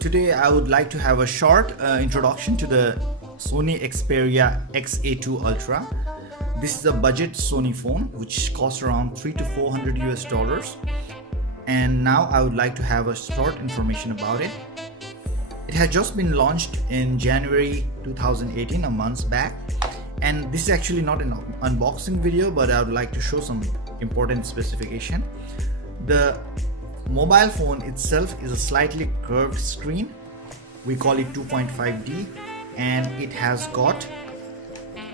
today I would like to have a short introduction to the Sony Xperia XA2 Ultra. This is a budget Sony phone which costs around $300 to $400 and now I would like to have a short information about it. It had just been launched in January 2018, a month back, and this is actually not an unboxing video, but I would like to show some important specification. The mobile phone itself is a slightly curved screen. We call it 2.5D, and it has got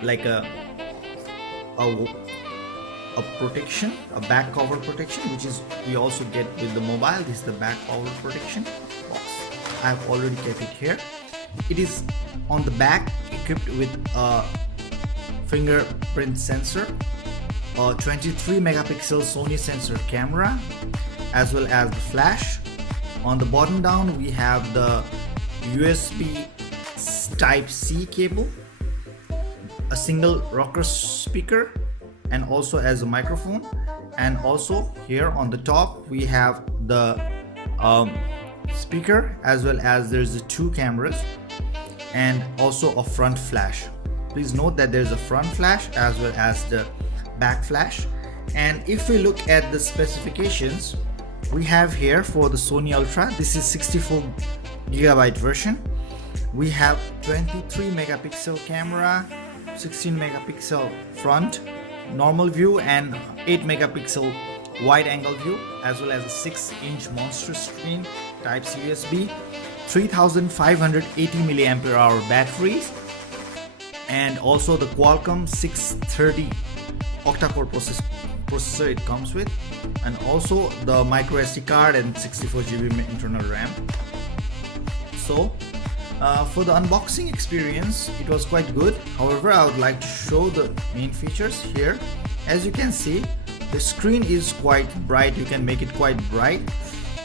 like a protection, a back cover protection, which is we also get with the mobile. This is the back cover protection box. I have already kept it here. It is on the back equipped with a fingerprint sensor, a 23 megapixel Sony sensor camera, as well as the flash. On the bottom down we have the USB Type-C cable, a single rocker speaker, and also as a microphone. And also here on the top we have the speaker, as well as there's the two cameras and also a front flash. Please note that there's a front flash as well as the back flash. And if we look at the specifications, we have here for the Sony Ultra, this is 64GB version. We have 23 megapixel camera, 16 megapixel front normal view, and 8 megapixel wide angle view, as well as a 6-inch monster screen, Type-C USB, 3580 mAh batteries, and also the Qualcomm 630 octa-core processor it comes with, and also the micro SD card and 64GB internal RAM. So for the unboxing experience, it was quite good. However, I would like to show the main features here. As you can see, the screen is quite bright. You can make it quite bright.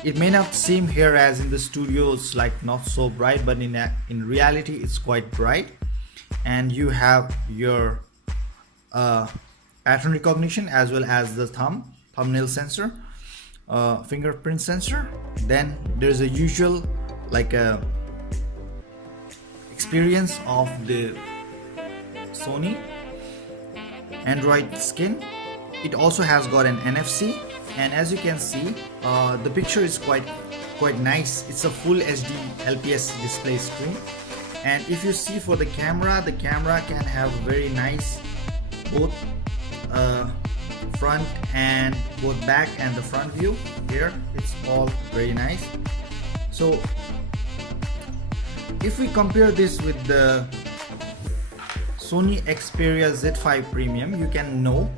It may not seem here as in the studio it's like not so bright, but in reality it's quite bright. And you have your pattern recognition, as well as the thumbnail sensor, fingerprint sensor. Then there's a usual like a experience of the Sony Android skin. It also has got an NFC, and as you can see, the picture is quite nice. It's a full HD LPS display screen. And if you see for the camera can have very nice both front and both back and the front view. Here it's all very nice. So if we compare this with the Sony Xperia Z5 Premium, you can know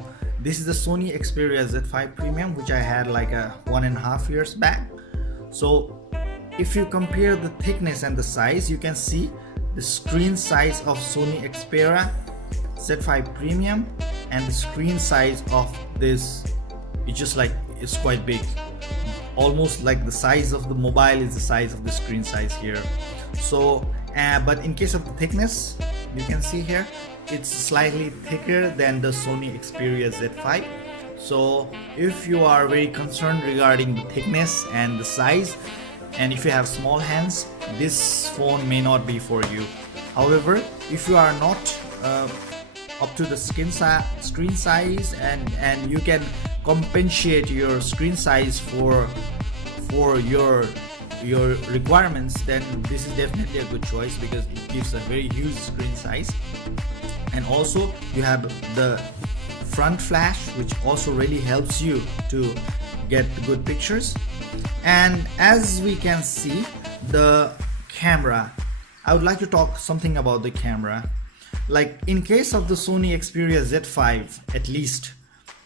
this is the Sony Xperia Z5 Premium, which I had like 1.5 years back. So if you compare the thickness and the size, you can see the screen size of Sony Xperia Z5 Premium and the screen size of this, it's quite big, almost like the size of the mobile is the size of the screen size here. So but in case of the thickness, you can see here it's slightly thicker than the Sony Xperia Z5. So if you are very concerned regarding the thickness and the size, and if you have small hands, this phone may not be for you. However, if you are not up to the screen size and you can compensate your screen size for your requirements, then this is definitely a good choice, because it gives a very huge screen size. And also you have the front flash, which also really helps you to get good pictures. And as we can see, the camera, I would like to talk something about the camera. Like in case of the Sony Xperia Z5, at least,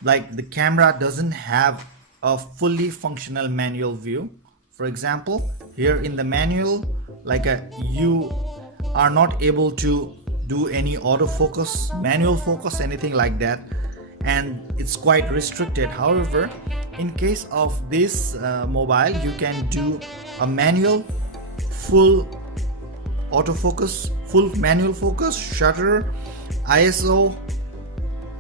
like the camera doesn't have a fully functional manual view. For example, here in the manual, you are not able to do any autofocus, manual focus, anything like that, and it's quite restricted. However, in case of this mobile, you can do a manual, full autofocus, full manual focus, shutter, ISO,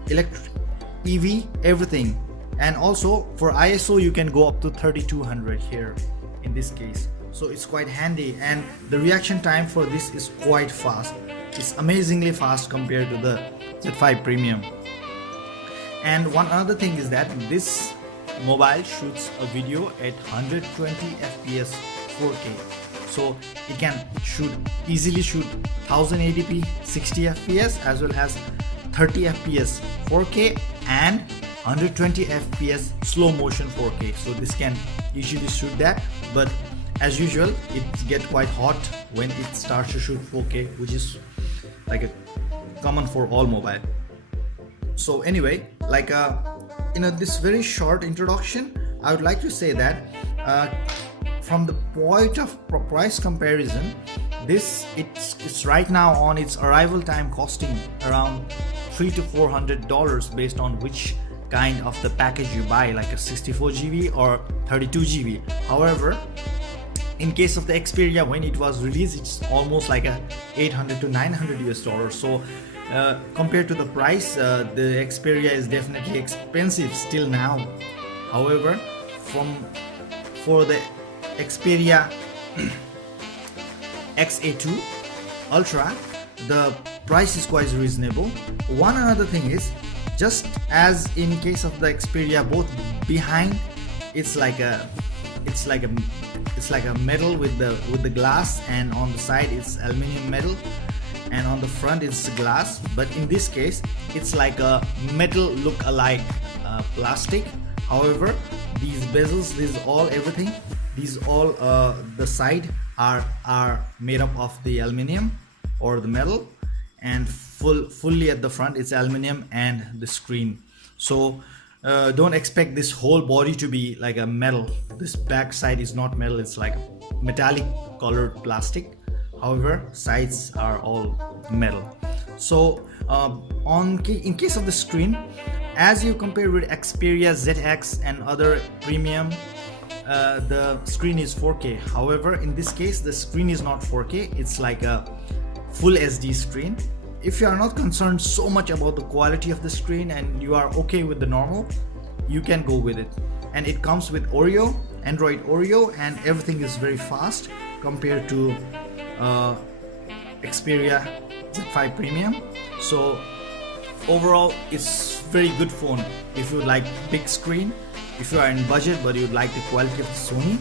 EV, everything. And also for ISO you can go up to 3200 here in this case. so it's quite handy, and the reaction time for this is quite fast. It's amazingly fast compared to the Z5 Premium. And one other thing is that this mobile shoots a video at 120 fps 4K, so it can easily shoot 1080p 60 fps as well as 30 fps 4K and 120 fps slow motion 4K. So this can easily shoot that, but as usual it gets quite hot when it starts to shoot 4K, which is like a common for all mobile. So anyway, like this very short introduction, I would like to say that from the point of price comparison, it's right now on its arrival time costing around $300 to $400 based on which kind of the package you buy, like a 64 GB or 32 GB. However, in case of the Xperia, when it was released, it's almost like a $800 to $900. So compared to the price, the Xperia is definitely expensive still now. However, for the Xperia XA2 Ultra, the price is quite reasonable. One another thing is, just as in case of the Xperia, both behind it's like a metal with the glass, and on the side it's aluminum metal, and on the front it's glass. But in this case it's like a metal look alike plastic. However, these bezels, the side are made up of the aluminum or the metal, and fully at the front it's aluminum and the screen. So don't expect this whole body to be like a metal. This back side is not metal, it's like metallic colored plastic. However, sides are all metal. So in case of the screen, as you compare with Xperia ZX and other premium, the screen is 4K. However, in this case the screen is not 4K, it's like a full SD screen. If you are not concerned so much about the quality of the screen and you are okay with the normal, you can go with it. And it comes with Oreo, Android Orio, and everything is very fast compared to Xperia Z5 Premium. So overall it's very good phone if you like big screen, if you are in budget but you would like the quality of the Sony,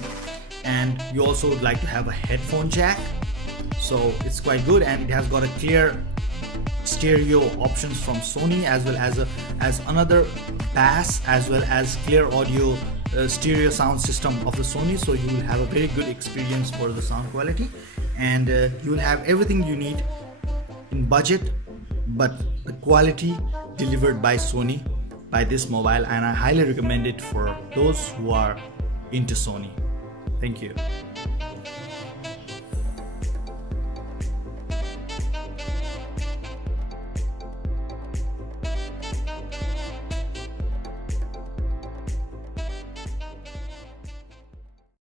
and you also would like to have a headphone jack. So it's quite good, and it has got a clear stereo options from Sony, as well as another bass, as well as clear audio stereo sound system of the Sony. So you will have a very good experience for the sound quality, and you will have everything you need in budget, but the quality delivered by Sony by this mobile, and I highly recommend it for those who are into Sony. Thank you.